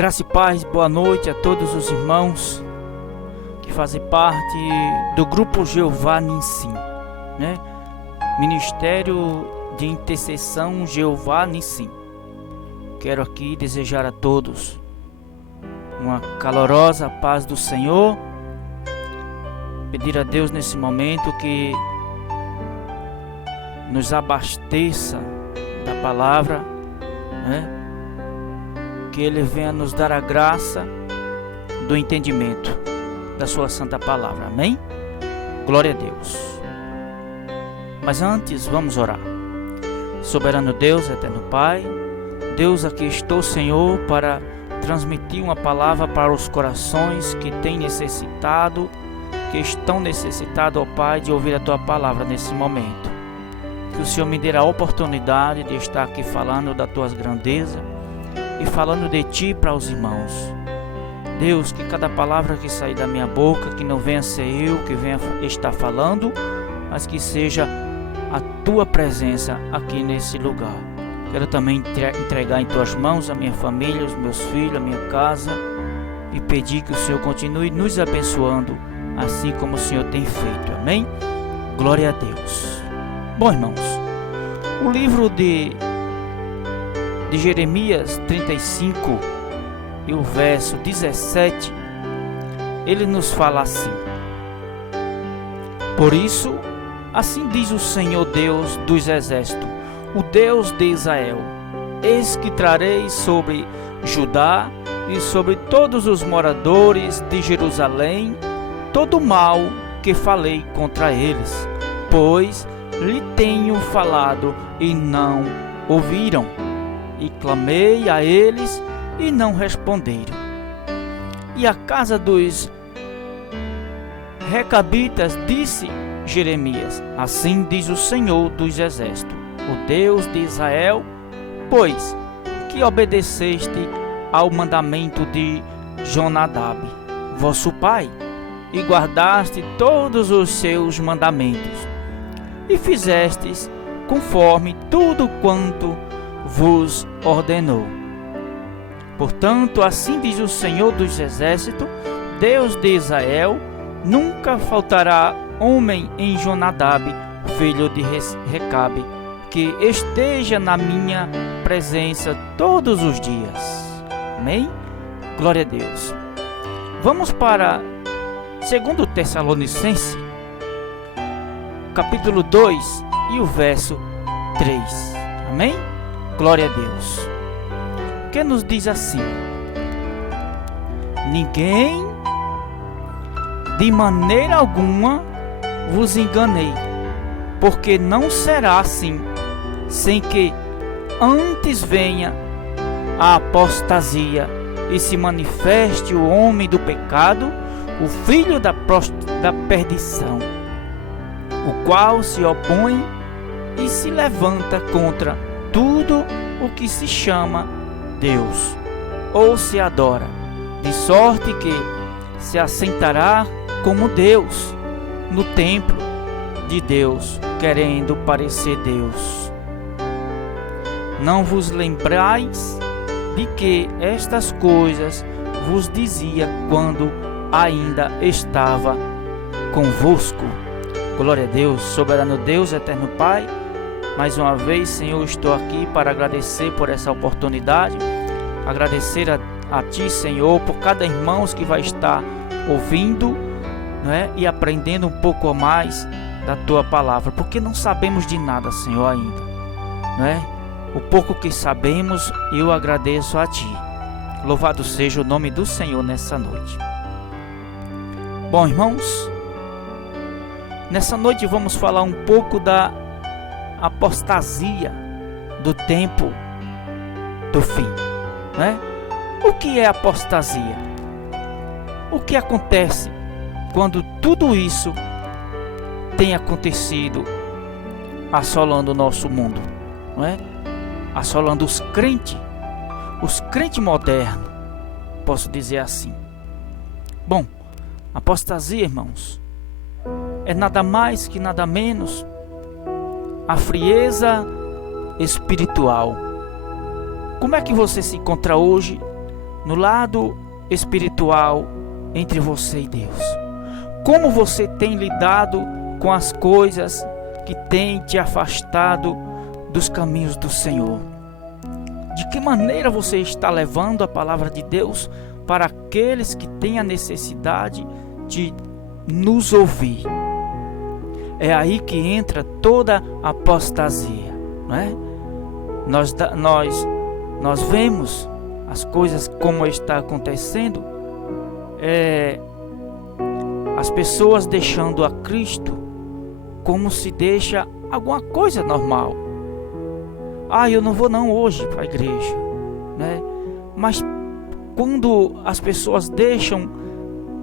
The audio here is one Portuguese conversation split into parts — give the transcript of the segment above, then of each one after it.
Graça e paz, boa noite a todos os irmãos que fazem parte do Grupo Jeová Nissim, né? Ministério de Intercessão Jeová Nissim. Quero aqui desejar a todos uma calorosa paz do Senhor. Pedir a Deus nesse momento que nos abasteça da palavra, né? Que Ele venha nos dar a graça do entendimento da sua santa palavra, amém? Glória a Deus. Mas antes vamos orar. Soberano Deus, eterno Pai, Deus, aqui estou, Senhor, para transmitir uma palavra para os corações que têm necessitado, que estão necessitados, ó Pai, de ouvir a Tua palavra nesse momento. Que o Senhor me dê a oportunidade de estar aqui falando das Tuas grandezas e falando de Ti para os irmãos. Deus, que cada palavra que sair da minha boca, que não venha ser eu que venha estar falando, mas que seja a Tua presença aqui nesse lugar. Quero também entregar em Tuas mãos a minha família, os meus filhos, a minha casa, e pedir que o Senhor continue nos abençoando, assim como o Senhor tem feito, amém? Glória a Deus. Bom, irmãos, o livro de Jeremias 35 e o verso 17, ele nos fala assim: por isso, assim diz o Senhor Deus dos exércitos, o Deus de Israel: eis que trarei sobre Judá e sobre todos os moradores de Jerusalém todo o mal que falei contra eles, pois lhe tenho falado e não ouviram, e clamei a eles e não responderam. E a casa dos Recabitas disse Jeremias: assim diz o Senhor dos exércitos, o Deus de Israel: pois que obedeceste ao mandamento de Jonadab, vosso pai, e guardaste todos os seus mandamentos, e fizestes conforme tudo quanto vos ordenou. Portanto, assim diz o Senhor dos exércitos, Deus de Israel: nunca faltará homem em Jonadab, filho de Recabe, que esteja na minha presença todos os dias. Amém? Glória a Deus. Vamos para 2 Tessalonicenses, capítulo 2 e o verso 3. Amém? Glória a Deus. Que nos diz assim: ninguém de maneira alguma vos enganei, porque não será assim, sem que antes venha a apostasia e se manifeste o homem do pecado, o filho da perdição, o qual se opõe e se levanta contra tudo o que se chama Deus ou se adora, de sorte que se assentará como Deus no templo de Deus, querendo parecer Deus. Não vos lembrais de que estas coisas vos dizia quando ainda estava convosco? Glória a Deus. Soberano Deus, eterno Pai, mais uma vez, Senhor, estou aqui para agradecer por essa oportunidade, agradecer a Ti, Senhor, por cada irmão que vai estar ouvindo, né, e aprendendo um pouco mais da Tua palavra, porque não sabemos de nada, Senhor, ainda, né? O pouco que sabemos, eu agradeço a Ti. Louvado seja o nome do Senhor nessa noite. Bom, irmãos, nessa noite vamos falar um pouco da apostasia do tempo do fim, né? O que é apostasia? O que acontece quando tudo isso tem acontecido assolando o nosso mundo, não é? Assolando os crentes modernos, posso dizer assim. Bom, apostasia, irmãos, é nada mais que nada menos a frieza espiritual. Como é que você se encontra hoje no lado espiritual entre você e Deus? Como você tem lidado com as coisas que têm te afastado dos caminhos do Senhor? De que maneira você está levando a palavra de Deus para aqueles que têm a necessidade de nos ouvir? É aí que entra toda a apostasia, não é? Nós vemos as coisas como está acontecendo, as pessoas deixando a Cristo como se deixa alguma coisa normal. Eu não vou não hoje para a igreja, né? Mas quando as pessoas deixam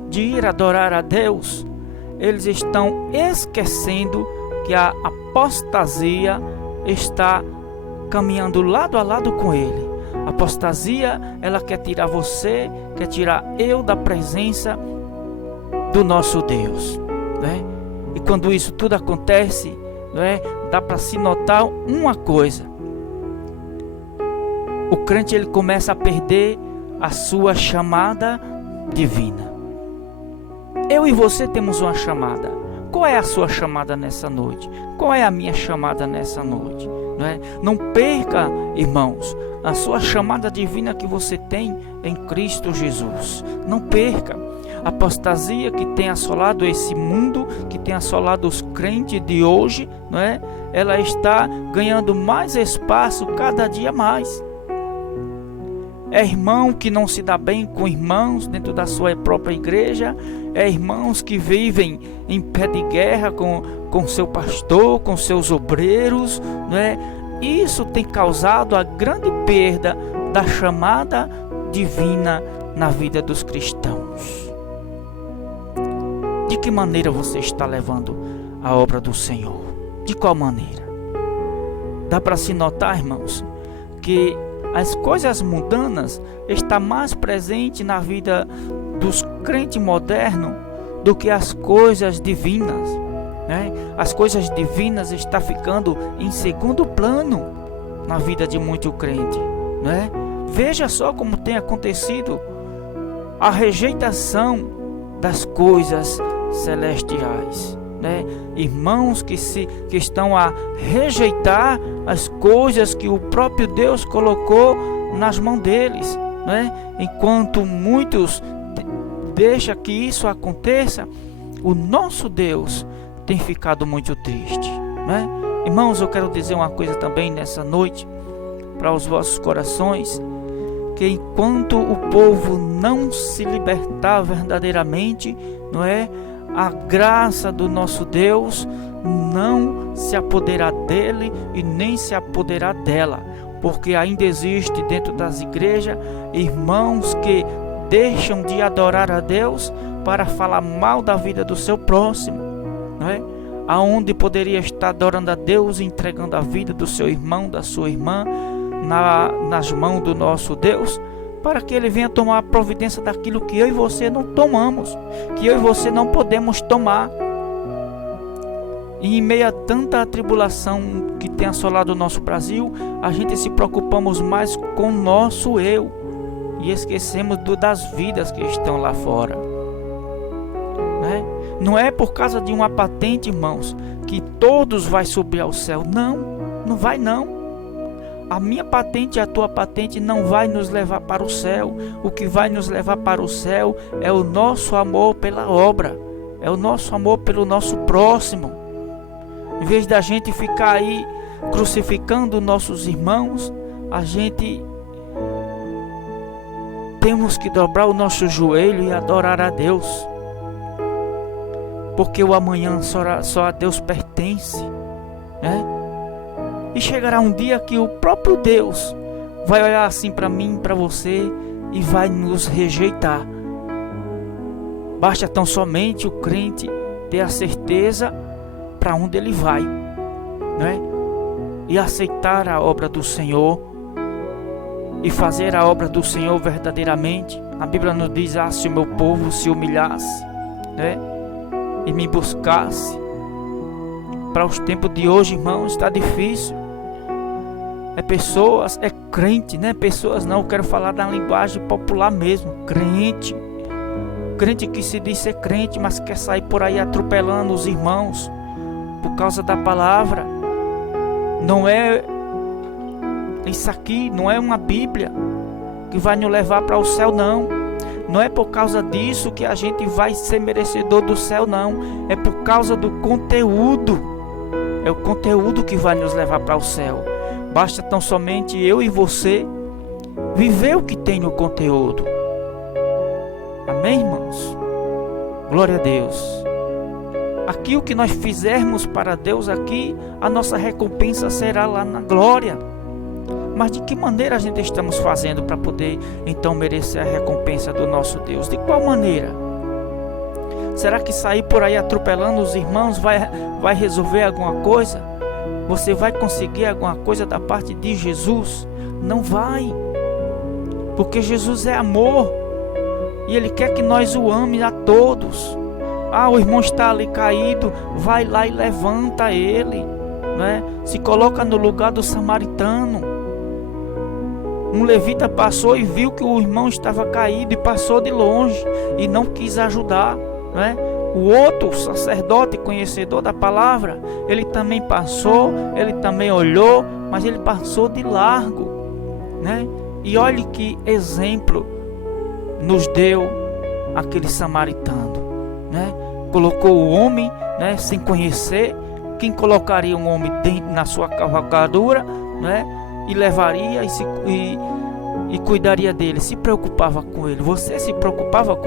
de ir adorar a Deus, eles estão esquecendo que a apostasia está caminhando lado a lado com ele. A apostasia, ela quer tirar você, quer tirar eu da presença do nosso Deus, né? E quando isso tudo acontece, né, dá para se notar uma coisa: o crente ele começa a perder a sua chamada divina. Eu e você temos uma chamada. Qual é a sua chamada nessa noite? Qual é a minha chamada nessa noite? Não perca, irmãos, a sua chamada divina que você tem em Cristo Jesus. Não perca. A apostasia que tem assolado esse mundo, que tem assolado os crentes de hoje, ela está ganhando mais espaço cada dia mais. É irmão que não se dá bem com irmãos dentro da sua própria igreja. É irmãos que vivem em pé de guerra com seu pastor, com seus obreiros, Isso tem causado a grande perda da chamada divina na vida dos cristãos. De que maneira você está levando a obra do Senhor? De qual maneira? Dá para se notar, irmãos, que as coisas mundanas estão mais presentes na vida dos crentes modernos do que as coisas divinas, As coisas divinas estão ficando em segundo plano na vida de muito crente, Veja só como tem acontecido a rejeitação das coisas celestiais, Irmãos que estão a rejeitar as coisas que o próprio Deus colocou nas mãos deles, Enquanto muitos deixam que isso aconteça, o nosso Deus tem ficado muito triste, Irmãos, eu quero dizer uma coisa também nessa noite para os vossos corações, que enquanto o povo não se libertar verdadeiramente, a graça do nosso Deus não se apoderar dele e nem se apoderar dela, porque ainda existe dentro das igrejas irmãos que deixam de adorar a Deus para falar mal da vida do seu próximo, aonde poderia estar adorando a Deus, entregando a vida do seu irmão, da sua irmã nas mãos do nosso Deus, para que ele venha tomar a providência daquilo que eu e você não tomamos, que eu e você não podemos tomar. E em meio a tanta tribulação que tem assolado o nosso Brasil, a gente se preocupamos mais com o nosso eu e esquecemos das vidas que estão lá fora, Não é por causa de uma patente, irmãos, que todos vai subir ao céu. Não vai não. A minha patente e a tua patente não vai nos levar para o céu. O que vai nos levar para o céu é o nosso amor pela obra, é o nosso amor pelo nosso próximo. Em vez da gente ficar aí crucificando nossos irmãos, a gente temos que dobrar o nosso joelho e adorar a Deus, porque o amanhã só a Deus pertence, E chegará um dia que o próprio Deus vai olhar assim para mim, para você, e vai nos rejeitar. Basta tão somente o crente ter a certeza para onde ele vai, E aceitar a obra do Senhor e fazer a obra do Senhor verdadeiramente. A Bíblia nos diz: se o meu povo se humilhasse, e me buscasse. Para os tempos de hoje, irmãos, está difícil. pessoas, crente, né? Pessoas não, eu quero falar da linguagem popular mesmo, crente. Crente que se diz ser crente, mas quer sair por aí atropelando os irmãos por causa da palavra. Não é isso aqui, não é uma Bíblia que vai nos levar para o céu, não. Não é por causa disso que a gente vai ser merecedor do céu, não. É por causa do conteúdo. É o conteúdo que vai nos levar para o céu. Basta tão somente eu e você viver o que tem no conteúdo. Amém, irmãos? Glória a Deus. Aqui o que nós fizermos para Deus aqui, a nossa recompensa será lá na glória. Mas de que maneira a gente estamos fazendo para poder então merecer a recompensa do nosso Deus? De qual maneira? Será que sair por aí atropelando os irmãos vai resolver alguma coisa? Você vai conseguir alguma coisa da parte de Jesus? Não vai. Porque Jesus é amor. E Ele quer que nós o amemos a todos. O irmão está ali caído, vai lá e levanta ele, né? Se coloca no lugar do samaritano. Um levita passou e viu que o irmão estava caído e passou de longe e não quis ajudar, né? O outro sacerdote, conhecedor da palavra, ele também passou, ele também olhou, mas ele passou de largo, né? E olhe que exemplo nos deu aquele samaritano, né? Colocou o homem, né, sem conhecer. Quem colocaria um homem na sua cavalgadura, né, e levaria e cuidaria dele, se preocupava com ele? Você se preocupava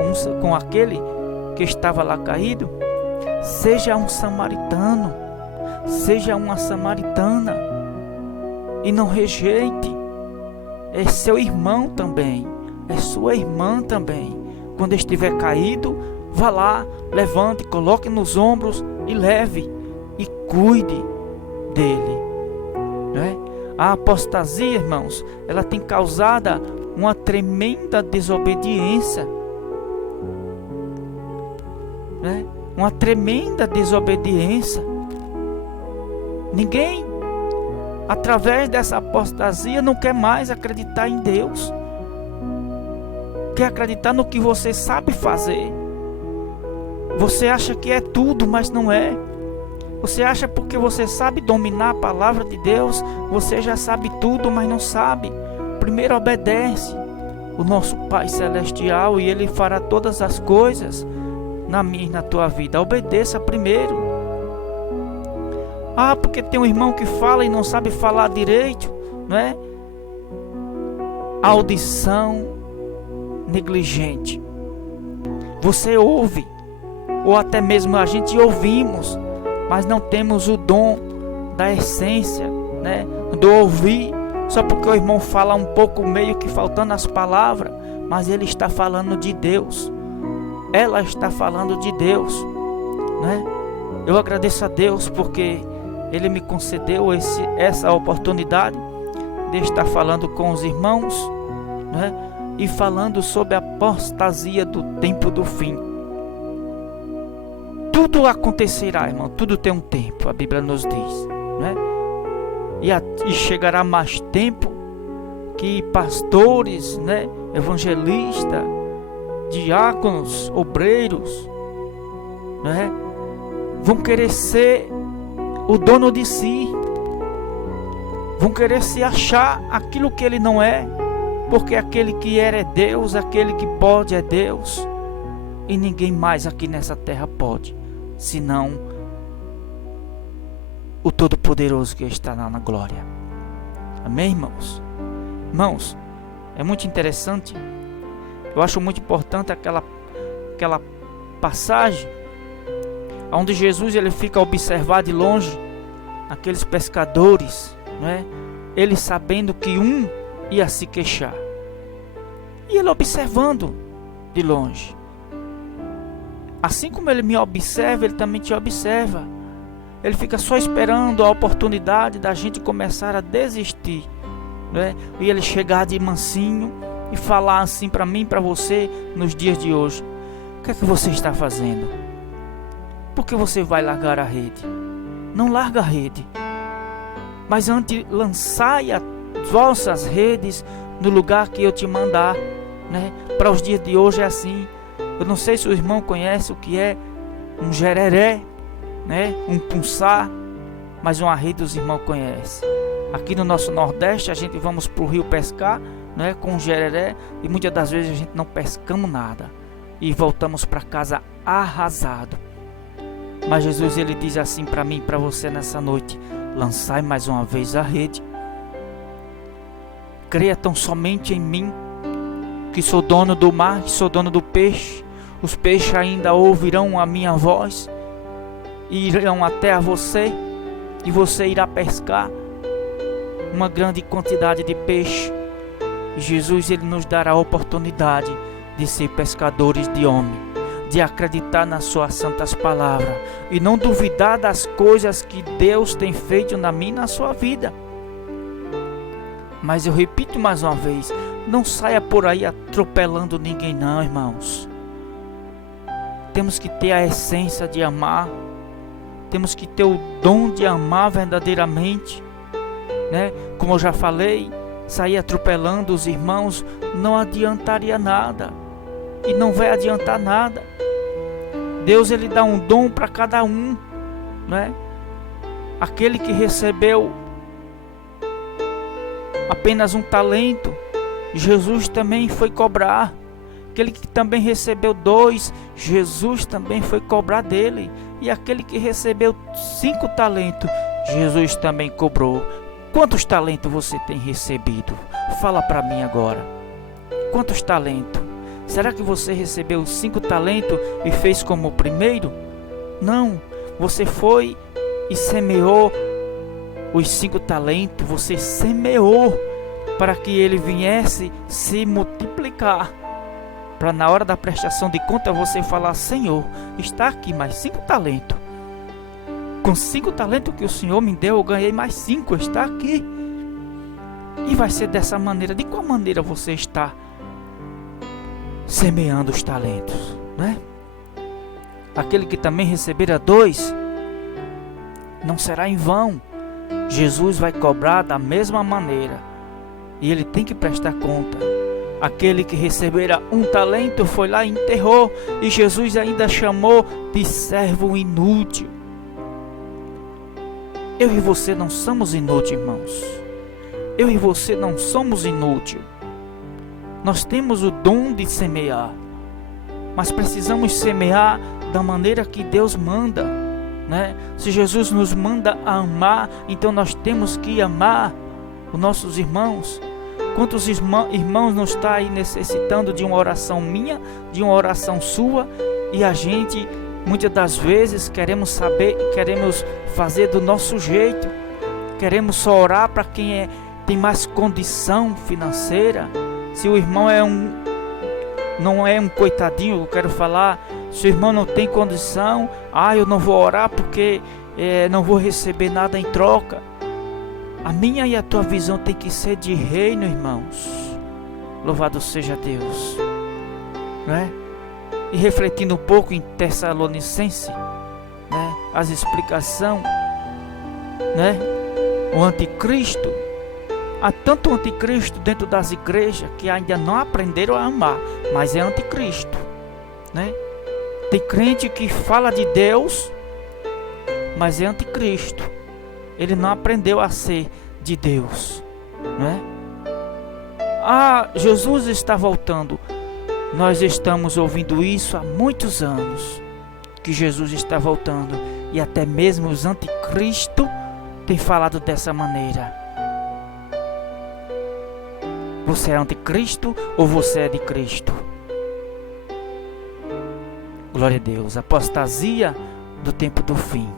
com aquele que estava lá caído? Seja um samaritano, seja uma samaritana, e não rejeite. É seu irmão também, é sua irmã também. Quando estiver caído, vá lá, levante, coloque nos ombros e leve e cuide dele, né? A apostasia, irmãos, ela tem causado uma tremenda desobediência, né? Uma tremenda desobediência. Ninguém, através dessa apostasia, não quer mais acreditar em Deus. Quer acreditar no que você sabe fazer. Você acha que é tudo, mas não é. Você acha porque você sabe dominar a palavra de Deus, você já sabe tudo, mas não sabe. Primeiro obedece o nosso Pai Celestial e Ele fará todas as coisas na minha e na tua vida. Obedeça primeiro. Porque tem um irmão que fala e não sabe falar direito, não é? Audição negligente. Você ouve, ou até mesmo a gente ouvimos, mas não temos o dom da essência, né, do ouvir. Só porque o irmão fala um pouco meio que faltando as palavras, mas ele está falando de Deus, ela está falando de Deus, né? Eu agradeço a Deus porque Ele me concedeu essa oportunidade de estar falando com os irmãos, né, e falando sobre a apostasia do tempo do fim. Tudo acontecerá, irmão, tudo tem um tempo, a Bíblia nos diz, né? E chegará mais tempo que pastores, né, evangelistas, diáconos, obreiros, né, vão querer ser o dono de si, vão querer se achar aquilo que ele não é, porque aquele que era é Deus, aquele que pode é Deus, e ninguém mais aqui nessa terra pode, senão o Todo-Poderoso que está lá na glória. Amém, irmãos? Irmãos, é muito interessante, eu acho muito importante aquela passagem onde Jesus ele fica a observar de longe aqueles pescadores, né? Ele sabendo que um ia se queixar, e ele observando de longe. Assim como ele me observa, ele também te observa. Ele fica só esperando a oportunidade da gente começar a desistir, né? E ele chegar de mansinho e falar assim para mim, para você, nos dias de hoje: o que é que você está fazendo? Por que você vai largar a rede? Não larga a rede, mas antes lançai a vossas redes no lugar que eu te mandar, né? Para os dias de hoje é assim. Eu não sei se o irmão conhece o que é um jereré, né? Um punçá, mas uma rede os irmãos conhecem. Aqui no nosso Nordeste a gente vamos para o rio pescar, né? Com o jereré, e muitas das vezes a gente não pescamos nada e voltamos para casa arrasado. Mas Jesus, ele diz assim para mim e para você nessa noite: lançai mais uma vez a rede. Creia tão somente em mim, que sou dono do mar, que sou dono do peixe. Os peixes ainda ouvirão a minha voz e irão até a você, e você irá pescar uma grande quantidade de peixe. E Jesus, ele nos dará a oportunidade de ser pescadores de homem, de acreditar nas suas santas palavras e não duvidar das coisas que Deus tem feito na minha e na sua vida. Mas eu repito mais uma vez, não saia por aí atropelando ninguém não, irmãos. Temos que ter a essência de amar. Temos que ter o dom de amar verdadeiramente, né? Como eu já falei, sair atropelando os irmãos não adiantaria nada. E não vai adiantar nada. Deus, ele dá um dom para cada um, né? Aquele que recebeu apenas um talento, Jesus também foi cobrar. Aquele que também recebeu 2, Jesus também foi cobrar dele. E aquele que recebeu 5 talentos, Jesus também cobrou. Quantos talentos você tem recebido? Fala para mim agora. Quantos talentos? Será que você recebeu 5 talentos e fez como o primeiro? Não, você foi e semeou os 5 talentos, você semeou para que ele viesse se multiplicar. Para na hora da prestação de conta você falar: Senhor, está aqui mais 5 talentos. Com 5 talentos que o Senhor me deu, eu ganhei mais 5, está aqui. E vai ser dessa maneira. De qual maneira você está semeando os talentos, né? Aquele que também recebera 2, não será em vão. Jesus vai cobrar da mesma maneira, e ele tem que prestar conta. Aquele que recebera 1 talento foi lá e enterrou, e Jesus ainda chamou de servo inútil. Eu e você não somos inúteis, irmãos. Eu e você não somos inúteis. Nós temos o dom de semear, mas precisamos semear da maneira que Deus manda, né? Se Jesus nos manda a amar, então nós temos que amar os nossos irmãos. Quantos irmãos não está aí necessitando de uma oração minha, de uma oração sua, e a gente muitas das vezes queremos fazer do nosso jeito, queremos só orar para quem tem mais condição financeira. Se o irmão não é um coitadinho, eu quero falar, se o irmão não tem condição, eu não vou orar porque não vou receber nada em troca. A minha e a tua visão tem que ser de reino, irmãos. Louvado seja Deus, né? E refletindo um pouco em Tessalonicense, né? As explicações, né? O anticristo. Há tanto anticristo dentro das igrejas que ainda não aprenderam a amar, mas é anticristo, né? Tem crente que fala de Deus, mas é anticristo. Ele não aprendeu a ser de Deus, né? Jesus está voltando. Nós estamos ouvindo isso há muitos anos, que Jesus está voltando, e até mesmo os anticristos têm falado dessa maneira. Você é anticristo ou você é de Cristo? Glória a Deus. Apostasia do tempo do fim.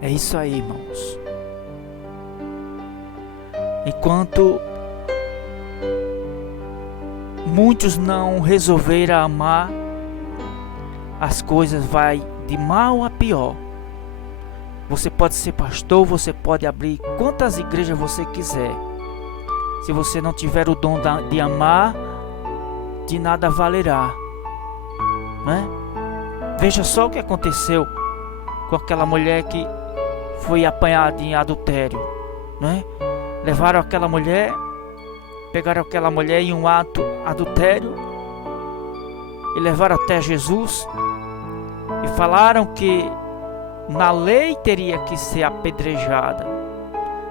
É isso aí, irmãos. Enquanto muitos não resolveram amar, as coisas vão de mal a pior. Você pode ser pastor, você pode abrir quantas igrejas você quiser. Se você não tiver o dom de amar, de nada valerá, né? Veja só o que aconteceu com aquela mulher que foi apanhada em adultério, né? levaram aquela mulher, pegaram aquela mulher em um ato adultério e levaram até Jesus e falaram que na lei teria que ser apedrejada.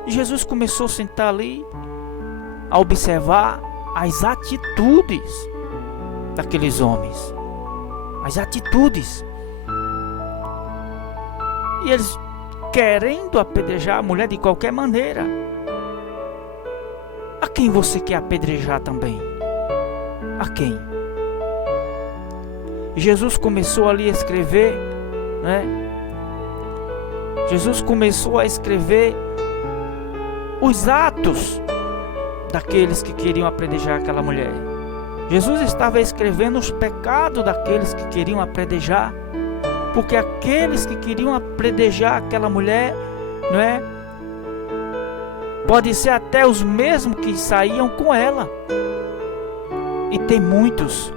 E Jesus começou a sentar ali, a observar as atitudes daqueles homens. As atitudes. E eles querendo apedrejar a mulher de qualquer maneira. A quem você quer apedrejar também? A quem? Jesus começou ali a escrever, né? Jesus começou a escrever os atos daqueles que queriam apedrejar aquela mulher. Jesus estava escrevendo os pecados daqueles que queriam apedrejar, porque aqueles que queriam apedrejar aquela mulher, não é? Pode ser até os mesmos que saíam com ela. E tem muitos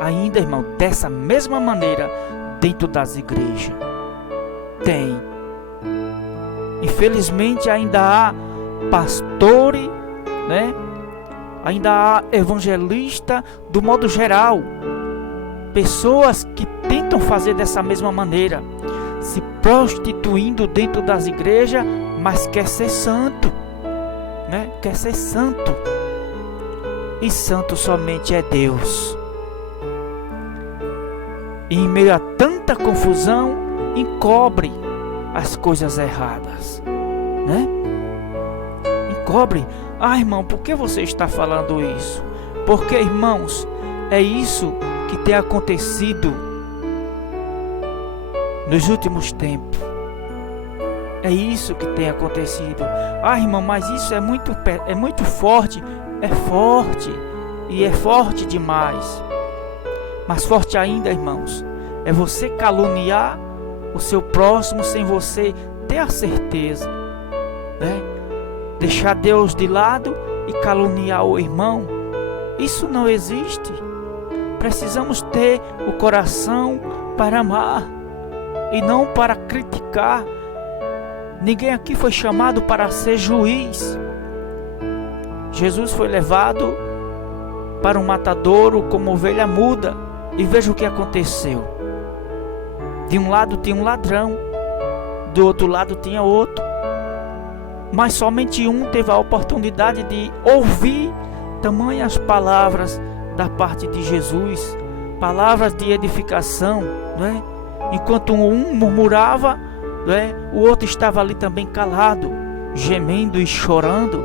ainda, irmão, dessa mesma maneira dentro das igrejas. Tem. Infelizmente ainda há pastores, né? Ainda há evangelista do modo geral. Pessoas que tentam fazer dessa mesma maneira, se prostituindo dentro das igrejas, mas quer ser santo, né? Quer ser santo. E santo somente é Deus. E em meio a tanta confusão, encobre as coisas erradas, né? Encobre. Ah, irmão, por que você está falando isso? Porque, irmãos, é isso que tem acontecido nos últimos tempos. É isso que tem acontecido. Ah, irmão, mas isso é muito forte. É forte. E é forte demais. Mas forte ainda, irmãos, é você caluniar o seu próximo sem você ter a certeza, né? Deixar Deus de lado e caluniar o irmão. Isso não existe. Precisamos ter o coração para amar e não para criticar. Ninguém aqui foi chamado para ser juiz. Jesus foi levado para um matadouro como ovelha muda. E veja o que aconteceu. De um lado tinha um ladrão, do outro lado tinha outro. Mas somente um teve a oportunidade de ouvir tamanhas palavras da parte de Jesus, palavras de edificação, não é? Enquanto um murmurava, não é? O outro estava ali também calado, gemendo e chorando,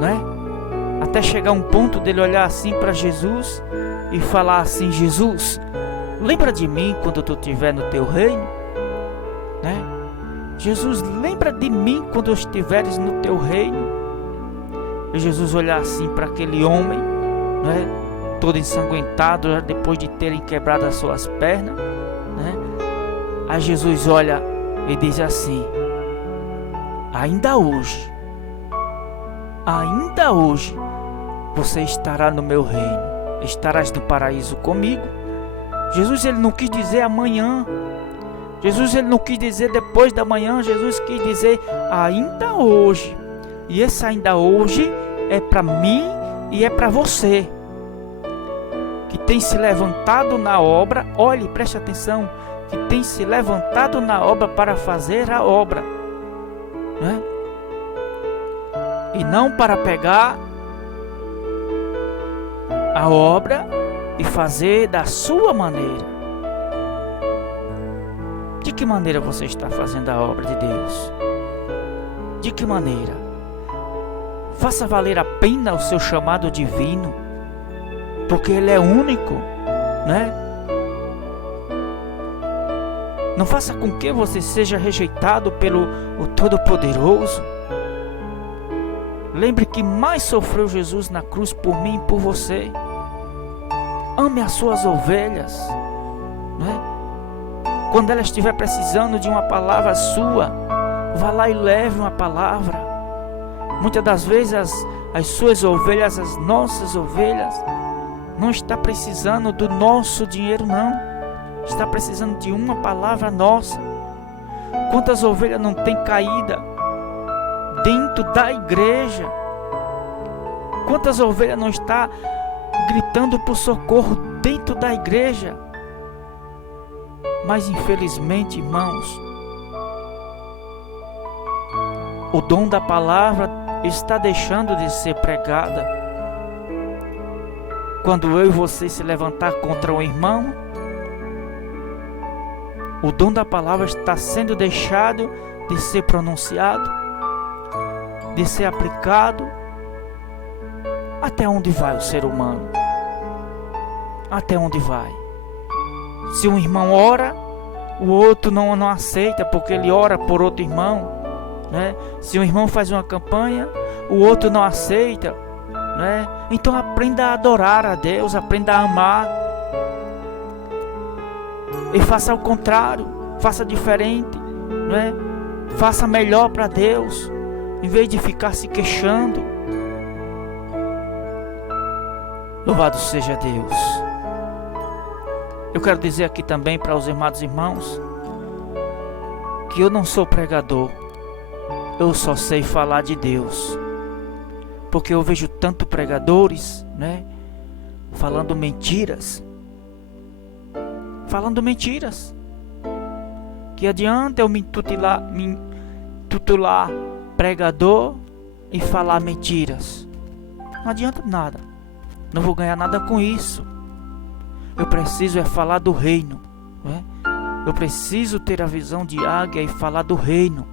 não é? Até chegar um ponto dele olhar assim para Jesus e falar assim: Jesus, lembra de mim quando tu estiver no teu reino, né? Jesus, lembra de mim quando eu estiveres no teu reino. E Jesus olhar assim para aquele homem, né? Todo ensanguentado, já depois de terem quebrado as suas pernas, né? Aí Jesus olha e diz assim: ainda hoje você estará no meu reino, estarás no paraíso comigo. Jesus, ele não quis dizer amanhã. Jesus, ele não quis dizer depois da manhã. Jesus quis dizer ainda hoje. E esse ainda hoje é para mim e é para você que tem se levantado na obra. Olhe, preste atenção, que tem se levantado na obra para fazer a obra, né? E não para pegar a obra e fazer da sua maneira. De que maneira você está fazendo a obra de Deus? De que maneira? Faça valer a pena o seu chamado divino, porque ele é único, né? Não faça com que você seja rejeitado pelo o Todo-Poderoso. Lembre que mais sofreu Jesus na cruz por mim e por você. Ame as suas ovelhas, né? Quando ela estiver precisando de uma palavra sua, vá lá e leve uma palavra. Muitas das vezes as suas ovelhas, as nossas ovelhas, não está precisando do nosso dinheiro, não. Está precisando de uma palavra nossa. Quantas ovelhas não têm caída dentro da igreja. Quantas ovelhas não está gritando por socorro dentro da igreja? Mas infelizmente, irmãos, o dom da palavra está deixando de ser pregada. Quando eu e você se levantar contra um irmão, o dom da palavra está sendo deixado de ser pronunciado, de ser aplicado. Até onde vai o ser humano? Até onde vai? Se um irmão ora, o outro não aceita porque ele ora por outro irmão, né? Se um irmão faz uma campanha, o outro não aceita, né? Então aprenda a adorar a Deus, aprenda a amar. E faça o contrário, faça diferente, né? Faça melhor para Deus, em vez de ficar se queixando. Louvado seja Deus. Eu quero dizer aqui também para os amados irmãos que eu não sou pregador, eu só sei falar de Deus. Porque eu vejo tanto pregadores, né, falando mentiras. Que adianta eu me tutelar pregador e falar mentiras? Não adianta nada. Não vou ganhar nada com isso. Eu preciso falar do reino, né? Eu preciso ter a visão de águia e falar do reino.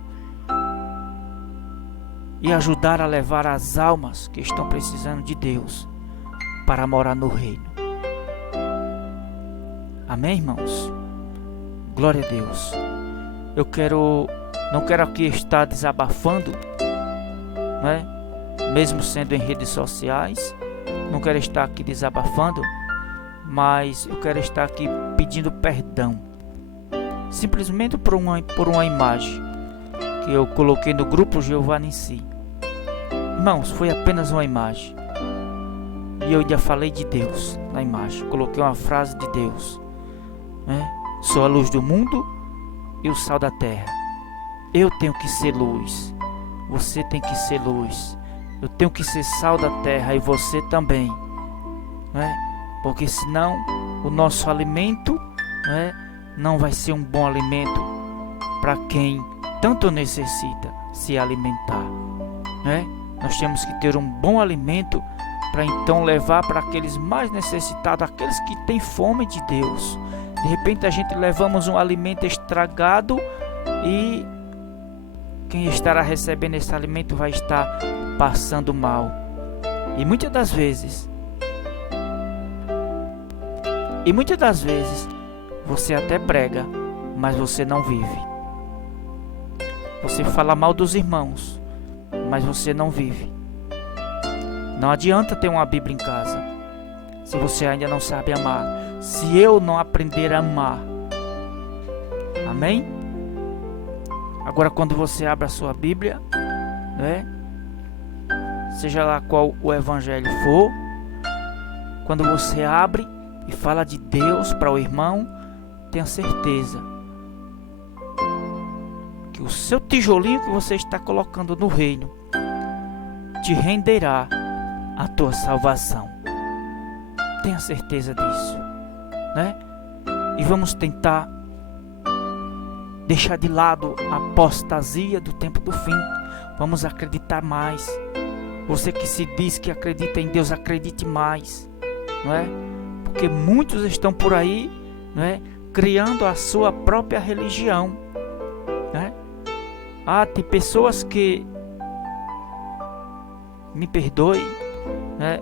E ajudar a levar as almas que estão precisando de Deus para morar no reino. Amém, irmãos? Glória a Deus. Não quero aqui estar desabafando, né? Mesmo sendo em redes sociais, não quero estar aqui desabafando, mas eu quero estar aqui pedindo perdão, simplesmente por uma imagem que eu coloquei no grupo Jeová Nissi. Irmãos, foi apenas uma imagem, e eu já falei de Deus na imagem, coloquei uma frase de Deus, né? Sou a luz do mundo e o sal da terra. Eu tenho que ser luz, você tem que ser luz, eu tenho que ser sal da terra e você também, né? Porque senão o nosso alimento, né, não vai ser um bom alimento para quem tanto necessita se alimentar, né? Nós temos que ter um bom alimento para então levar para aqueles mais necessitados, aqueles que têm fome de Deus. De repente a gente levamos um alimento estragado e quem estará recebendo esse alimento vai estar passando mal. E muitas das vezes você até prega, mas você não vive. Você fala mal dos irmãos, mas você não vive. Não adianta ter uma Bíblia em casa se você ainda não sabe amar. Se eu não aprender a amar, amém? Agora quando você abre a sua Bíblia, né, seja lá qual o evangelho for, quando você abre e fala de Deus para o irmão, tenha certeza que o seu tijolinho que você está colocando no reino te renderá a tua salvação. Tenha certeza disso, né? E vamos tentar deixar de lado a apostasia do tempo do fim. Vamos acreditar mais. Você que se diz que acredita em Deus, acredite mais, não é? Porque muitos estão por aí, não é, criando a sua própria religião, né? Tem pessoas que, me perdoe, né?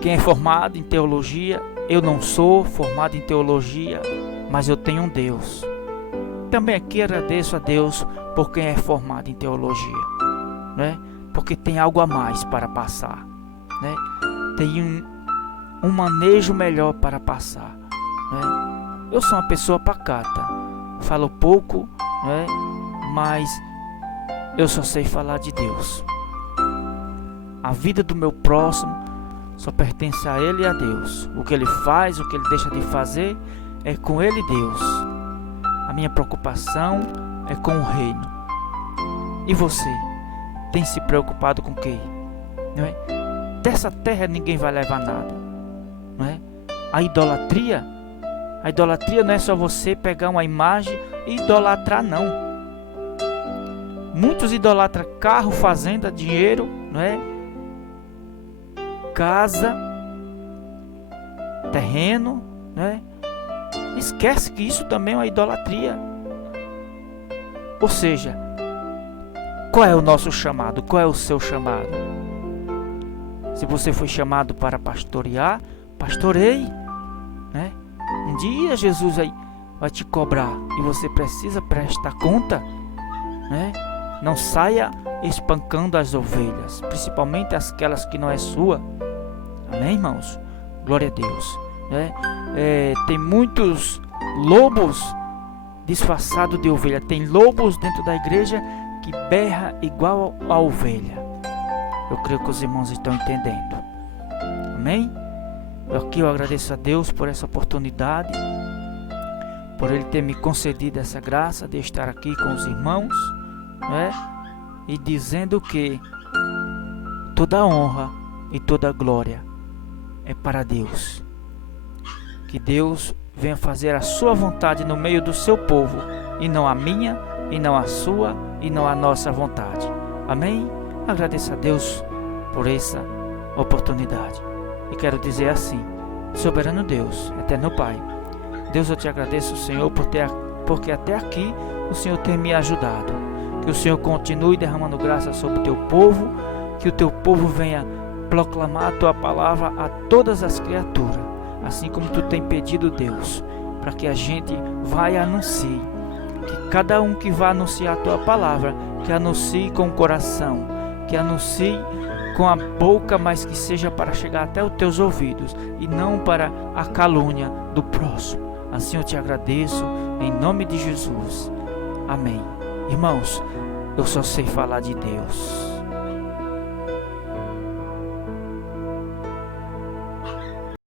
Quem é formado em teologia, eu não sou formado em teologia, mas eu tenho um Deus. Também aqui agradeço a Deus por quem é formado em teologia, né? Porque tem algo a mais para passar, né? Tem um manejo melhor para passar, né? Eu sou uma pessoa pacata, falo pouco, né? Mas eu só sei falar de Deus. A vida do meu próximo só pertence a Ele e a Deus. O que Ele faz, o que Ele deixa de fazer, é com Ele e Deus. A minha preocupação é com o reino. E você? Tem se preocupado com o quê? Não é? Dessa terra ninguém vai levar nada. Não é? A idolatria não é só você pegar uma imagem e idolatrar, não. Muitos idolatram carro, fazenda, dinheiro, não é? Casa, terreno, não é? Esquece que isso também é uma idolatria. Ou seja, qual é o nosso chamado? Qual é o seu chamado? Se você foi chamado para pastorear, pastoreie, né? Um dia Jesus vai te cobrar e você precisa prestar conta, né? Não saia espancando as ovelhas, principalmente aquelas que não é sua. Amém, irmãos? Glória a Deus, né? Tem muitos lobos disfarçados de ovelha. Tem lobos dentro da igreja que berra igual a ovelha. Eu creio que os irmãos estão entendendo. Amém? Aqui eu agradeço a Deus por essa oportunidade, por Ele ter me concedido essa graça de estar aqui com os irmãos, né? E dizendo que toda honra e toda glória é para Deus. Que Deus venha fazer a sua vontade no meio do seu povo, e não a minha, e não a sua, e não a nossa vontade. Amém? Agradeço a Deus por essa oportunidade. E quero dizer assim: soberano Deus, eterno Pai, Deus, eu te agradeço, Senhor, porque até aqui o Senhor tem me ajudado. Que o Senhor continue derramando graça sobre o teu povo, que o teu povo venha proclamar a tua palavra a todas as criaturas, assim como tu tem pedido, Deus, para que a gente vá e anuncie. Que cada um que vá anunciar a tua palavra, que anuncie com o coração, que anuncie com a boca, mas que seja para chegar até os teus ouvidos e não para a calúnia do próximo. Assim eu te agradeço, em nome de Jesus. Amém. Irmãos, eu só sei falar de Deus.